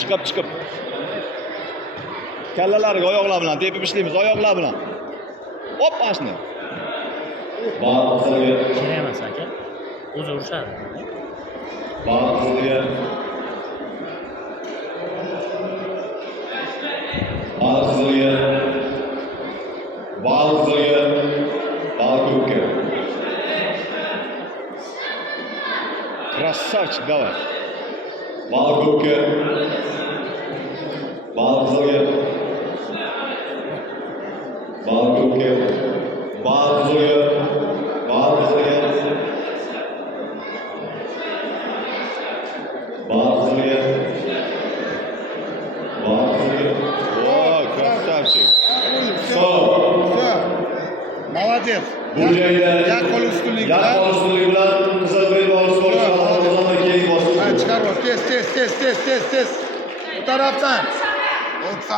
Chiqib. Kallalariga oyoqlar bilan tepib ishlaymiz, oyoqlar bilan. Hop, ashni. Ba'zilga. Kerak emas aka. O'zi urishadi. Ba'zilga. Balko'kka. Красавчик, давай. Balko'kka. Balko'kka. О, красавчик. Все. Молодец. Bu joyda Yaqqol ustunlik bilan. Qizilg'il bosib Ha, chiqar bor. Tez. Bu tarafdan.